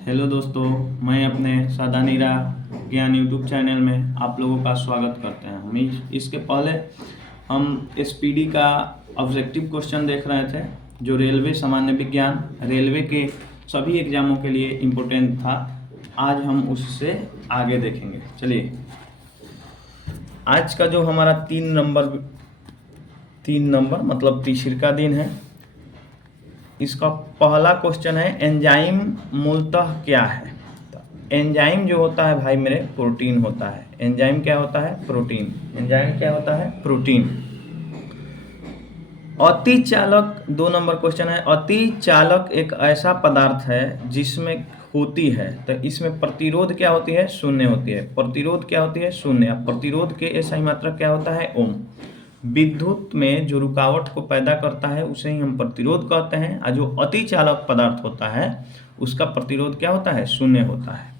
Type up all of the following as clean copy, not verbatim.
Hello दोस्तों, मैं अपने सादानीरा ज्ञान यूट्यूब चैनल में आप लोगों का स्वागत करते हैं। इसके पहले हम एसपीडी का ऑब्जेक्टिव क्वेश्चन देख रहे थे, जो रेलवे सामान्य विज्ञान रेलवे के सभी एग्जामों के लिए इम्पोर्टेंट था। आज हम उससे आगे देखेंगे। चलिए, आज का जो हमारा तीन नंबर मतलब तीसरा दिन है, इसका पहला क्वेश्चन है एंजाइम मूलतः क्या है। तो एंजाइम जो होता है भाई मेरे, प्रोटीन होता है। एंजाइम क्या होता है? प्रोटीन। एंजाइम क्या होता है? प्रोटीन। अतिचालक 2 नंबर क्वेश्चन है। अतिचालक एक ऐसा पदार्थ है जिसमें होती है, तो इसमें प्रतिरोध क्या होती है? शून्य होती है। प्रतिरोध क्या होती है? शून्य। प्रतिरोध के एसआई मात्रक क्या होता है? ओम। विद्युत में जो रुकावट को पैदा करता है उसे ही हम प्रतिरोध कहते हैं, और जो अतिचालक पदार्थ होता है उसका प्रतिरोध क्या होता है? शून्य होता है।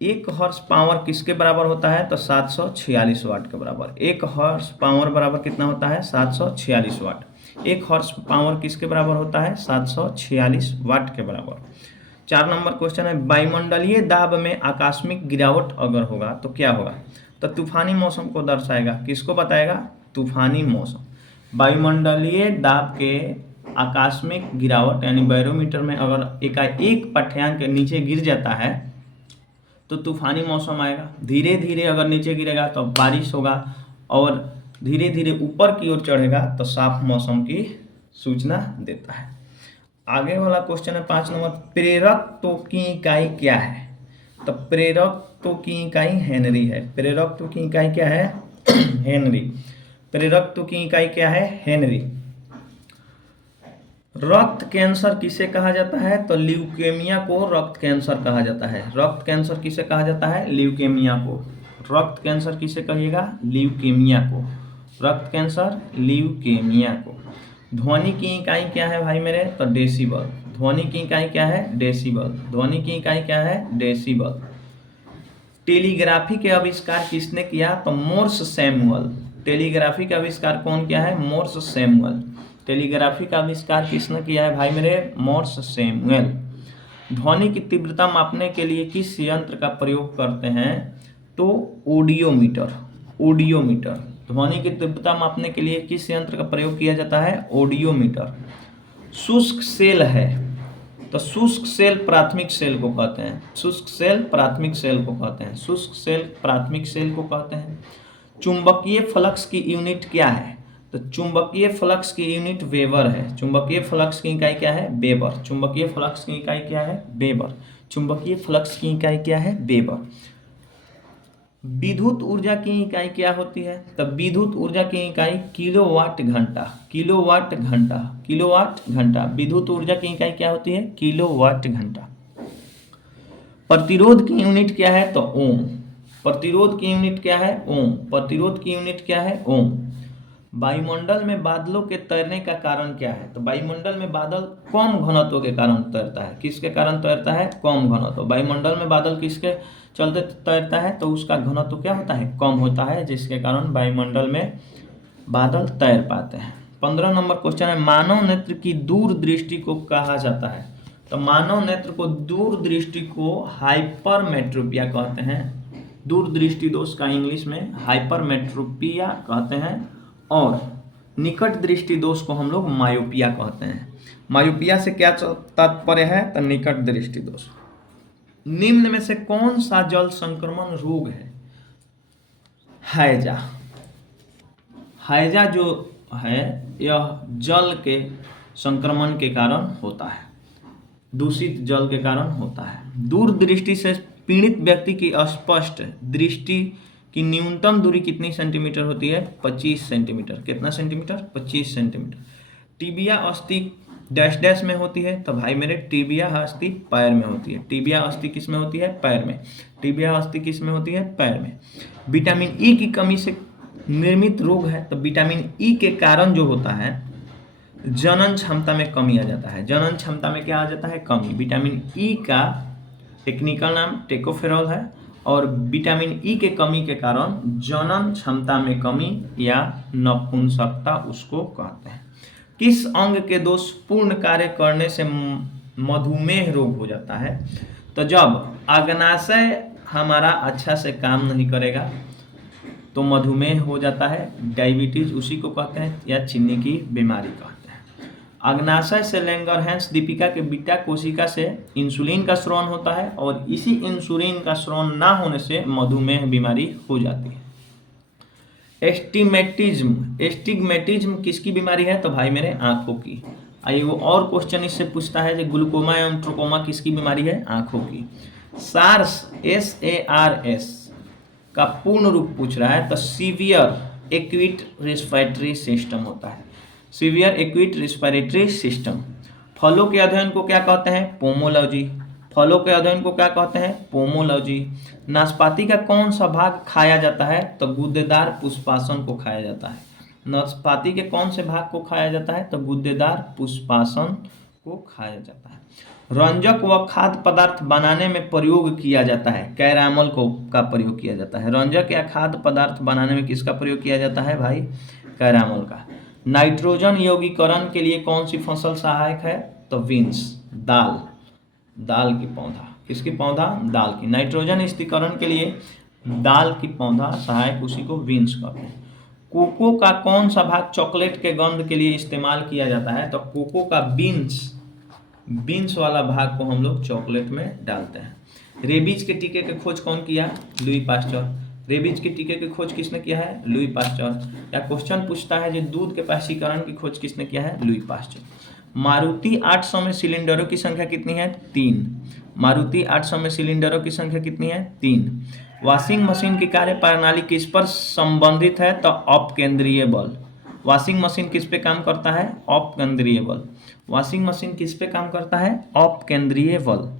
1 हॉर्स पावर किसके बराबर होता है? तो 746 वाट के बराबर। 1 हॉर्स पावर बराबर कितना होता है? 746 वाट। 1 हॉर्स पावर किसके बराबर होता है? 746 वाट के बराबर। 4 नंबर क्वेश्चन है, वायुमंडलीय दाब में आकस्मिक गिरावट अगर होगा तो क्या होगा? तो तूफानी मौसम को दर्शाएगा। किसको बताएगा? तूफानी मौसम। वायुमंडलीय दाब के आकस्मिक गिरावट यानी बैरोमीटर में अगर एकाएक पाठ्यांक के नीचे गिर जाता है तो तूफानी मौसम आएगा। धीरे धीरे अगर नीचे गिरेगा तो बारिश होगा, और धीरे धीरे ऊपर की ओर चढ़ेगा तो साफ मौसम की सूचना देता है। आगे वाला क्वेश्चन है 5 नंबर, प्रेरकत्व की इकाई क्या है? तो प्रेरकत्व की इकाई हेनरी है। प्रेरकत्व की इकाई क्या है? हेनरी। प्रेरकत्व की इकाई क्या है? हेनरी। रक्त कैंसर किसे कहा जाता है? तो ल्यूकेमिया को रक्त कैंसर कहा जाता है। रक्त कैंसर किसे कहा जाता है? ल्यूकेमिया को। रक्त कैंसर किसे कहिएगा? ल्यूकेमिया को। रक्त कैंसर, ल्यूकेमिया को। ध्वनि की इकाई क्या है भाई मेरे? तो डेसिबल। ध्वनि की इकाई क्या है? डेसिबल। ध्वनि की इकाई क्या है? डेसिबल। टेलीग्राफी के आविष्कार किसने किया? तो मोर्स सैमुअल। टेलीग्राफी का आविष्कार कौन किया है? Morse Samuel. टेलीग्राफी का आविष्कार किसने किया है भाई मेरे? Morse Samuel. ध्वनि की तीव्रता मापने के लिए किस यंत्र का प्रयोग करते हैं? तो ऑडियोमीटर। ऑडियोमीटर। ध्वनि की तीव्रता मापने के लिए किस यंत्र का प्रयोग किया जाता है? ऑडियोमीटर। शुष्क सेल है, तो शुष्क सेल प्राथमिक सेल को कहते हैं। शुष्क सेल प्राथमिक सेल को कहते हैं। शुष्क सेल प्राथमिक सेल को कहते हैं। चुंबकीय फ्लक्स की यूनिट क्या है? तो चुंबकीय फ्लक्स की यूनिट वेबर है। चुंबकीय फ्लक्स की इकाई क्या है? वेबर। चुंबकीय फ्लक्स की इकाई क्या है? वेबर। चुंबकीय फ्लक्स की इकाई क्या है? वेबर। विद्युत ऊर्जा की इकाई क्या होती है? तो विद्युत ऊर्जा की इकाई किलोवाट घंटा। किलोवाट घंटा। किलोवाट घंटा। विद्युत ऊर्जा की इकाई क्या होती है? किलोवाट घंटा। प्रतिरोध की यूनिट क्या है? तो ओम। प्रतिरोध की यूनिट क्या है? ओम। प्रतिरोध की यूनिट क्या है? ओम। वायुमंडल में बादलों के तैरने का कारण क्या है? तो वायुमंडल में बादल कम घनत्व के कारण तैरता है। किसके कारण तैरता है? कम घनत्व। वायुमंडल में बादल किसके चलते तैरता है? तो उसका घनत्व क्या होता है? कम होता है, जिसके कारण वायुमंडल में बादल तैर पाते हैं। 15 नंबर क्वेश्चन है, मानव नेत्र की दूरदृष्टि को कहा जाता है। तो मानव नेत्र को दूरदृष्टि को हाइपरमेट्रोपिया कहते हैं। दूरदृष्टि दोष का इंग्लिश में हाइपरमेट्रोपिया कहते हैं, और निकट दृष्टि दोष को हम लोग मायोपिया कहते हैं। मायोपिया से क्या तात्पर्य है? तो निकट दृष्टि दोष। निम्न में से कौन सा जल संक्रमण रोग है? हैजा। हैजा जो है यह जल के संक्रमण के कारण होता है, दूषित जल के कारण होता है। दूरदृष्टि से पीड़ित व्यक्ति की स्पष्ट दृष्टि की न्यूनतम दूरी कितनी सेंटीमीटर होती है? 25 सेंटीमीटर। कितना सेंटीमीटर? 25 सेंटीमीटर। टिबिया अस्थि डैश डैश में होती है। तो भाई मेरे टीबिया अस्थि पैर में होती है। टीबिया अस्थि किस में होती है? पैर में। टीबिया अस्थि किस में होती है? पैर में। विटामिन ई की कमी से निर्मित रोग है। तो विटामिन ई के कारण जो होता है, जनन क्षमता में कमी आ जाता है। जनन क्षमता में क्या आ जाता है? कमी। विटामिन ई का टेक्निकल नाम टेकोफेरॉल है, और विटामिन ई के कमी के कारण जनन क्षमता में कमी या नपुंसकता उसको कहते हैं। किस अंग के दोष पूर्ण कार्य करने से मधुमेह रोग हो जाता है। तो जब अग्नाशय हमारा अच्छा से काम नहीं करेगा तो मधुमेह हो जाता है, डायबिटीज उसी को कहते हैं, या चीनी की बीमारी कहते हैं। अग्नाशय से लैंगरहैंस दीपिका के बीटा कोशिका से इंसुलिन का स्राव होता है और इसी इंसुलिन का स्राव ना होने से मधुमेह बीमारी हो जाती है। एस्टिग्मेटिज्म किसकी बीमारी है? तो भाई मेरे आंखों की। आइए वो और क्वेश्चन इससे पूछता है कि ग्लूकोमा एवं ट्रोकोमा किसकी बीमारी है? आंखों की। SARS का पूर्ण रूप पूछ रहा है तो सीवियर एक्यूट रेस्पिरेटरी सिस्टम होता है। Severe acute respiratory system. फलों के अध्ययन को क्या कहते हैं? पोमोलॉजी। फलों के अध्ययन को क्या कहते हैं? पोमोलॉजी। नाशपाती का कौन सा भाग खाया जाता है? तो गुद्देदार पुष्पासन को खाया जाता है। नाशपाती के कौन से भाग को खाया जाता है? तो गुद्देदार पुष्पासन को खाया जाता है। रंजक व खाद्य पदार्थ बनाने में प्रयोग किया जाता है। कैरामल का प्रयोग किया जाता है। रंजक या खाद्य पदार्थ बनाने में किसका प्रयोग किया जाता है भाई? कैरामल का। नाइट्रोजन यौगिकरण के लिए कौन सी फसल सहायक है? तो बीन्स, दाल की पौधा। किसकी पौधा? दाल की। नाइट्रोजन स्थिरीकरण के लिए दाल की पौधा सहायक, उसी को बीन्स कहते हैं। कोको का कौन सा भाग चॉकलेट के गंध के लिए इस्तेमाल किया जाता है? तो कोको का बीन्स वाला भाग को हम लोग चॉकलेट में डालते हैं। रेबीज के टीके की खोज कौन किया? Louis Pasteur. रेबीज के टीके की खोज किसने किया है? Louis Pasteur. या क्वेश्चन पूछता है जो दूध के पाश्चीकरण की खोज किसने किया है? Louis Pasteur. मारुति 800 में सिलेंडरों की संख्या कितनी है? 3। मारुति 800 में सिलेंडरों की संख्या कितनी है? 3। वॉशिंग मशीन की कार्य प्रणाली किस पर संबंधित है? तो अपकेंद्रीय बल। वॉशिंग मशीन किस पे काम करता है? अपकेंद्रीय बल। वॉशिंग मशीन किस पे काम करता है? अपकेंद्रीय बल।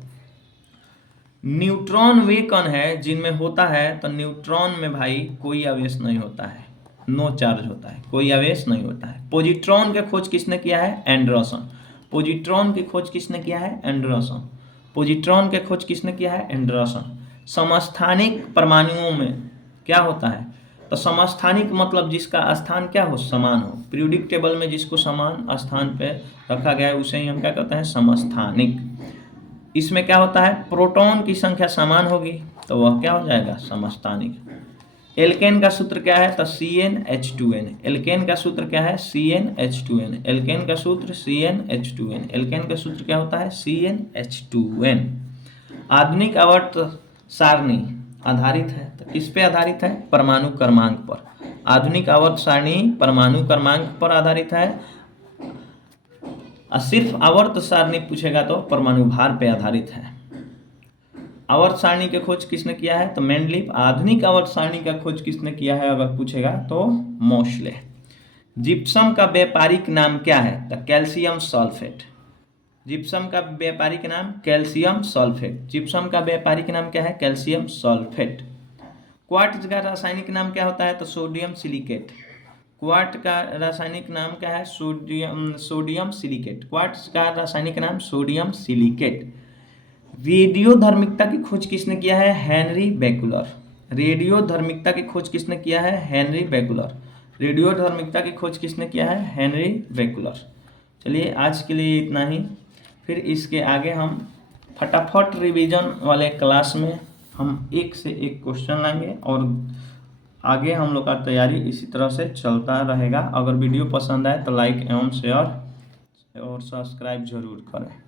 न्यूट्रॉन वे कण है जिनमें होता है, तो न्यूट्रॉन में भाई कोई आवेश नहीं होता है, नो चार्ज होता है, कोई आवेश नहीं होता है। पॉजिट्रॉन की खोज किसने किया है? एंडरसन। पॉजिट्रॉन की खोज किसने किया है? एंडरसन। पॉजिट्रॉन की खोज किसने किया है? एंडरसन। समस्थानिक परमाणुओं में क्या होता है? तो समस्थानिक मतलब जिसका स्थान क्या हो? समान हो। पीरियोडिक टेबल में जिसको समान स्थान पे रखा गया है उसे ही हम क्या कहते हैं? समस्थानिक। इसमें क्या होता है? प्रोटॉन की संख्या समान होगी तो वह क्या हो जाएगा? समस्थानिक। एल्केन का सूत्र क्या है? तो CnH2n। एल्केन का सूत्र क्या है? CnH2n। एल्केन का सूत्र CnH2n। एल्केन का सूत्र क्या होता है? CnH2n। आधुनिक आवर्त सारणी आधारित है, तो किस पे आधारित है? परमाणु क्रमांक पर। आधुनिक आवर्त सारणी परमाणु क्रमांक पर आधारित है। सिर्फ आवर्त सारणी पूछेगा तो परमाणु भार पे आधारित है। आवर्त सारणी की खोज किसने किया है? तो मेंडलीफ। आधुनिक आवर्त सारणी का खोज किसने किया है अगर पूछेगा तो मोस्ले। जिप्सम का व्यापारिक नाम क्या है? तो कैल्शियम सल्फेट। जिप्सम का व्यापारिक नाम कैल्शियम सल्फेट। जिप्सम का व्यापारिक नाम क्या है? Calcium sulphate. क्वार्ट्ज का रासायनिक नाम क्या होता है? तो सोडियम सिलिकेट। क्वार्ट्ज का रासायनिक नाम क्या है? Sodium silicate. क्वार्ट्ज का रासायनिक नाम सोडियम सिलिकेट। रेडियोधर्मिता की खोज किसने किया है? हेनरी बेकुलर। रेडियोधर्मिता की खोज किसने किया है? हेनरी बेकुलर। रेडियोधर्मिता की खोज किसने किया है? हेनरी बेकुलर। चलिए आज के लिए इतना ही, फिर इसके आगे हम फटाफट रिवीजन वाले क्लास में हम एक से एक क्वेश्चन लाएंगे और आगे हम लोग का तैयारी इसी तरह से चलता रहेगा। अगर वीडियो पसंद आए तो लाइक एवं शेयर और सब्सक्राइब जरूर करें।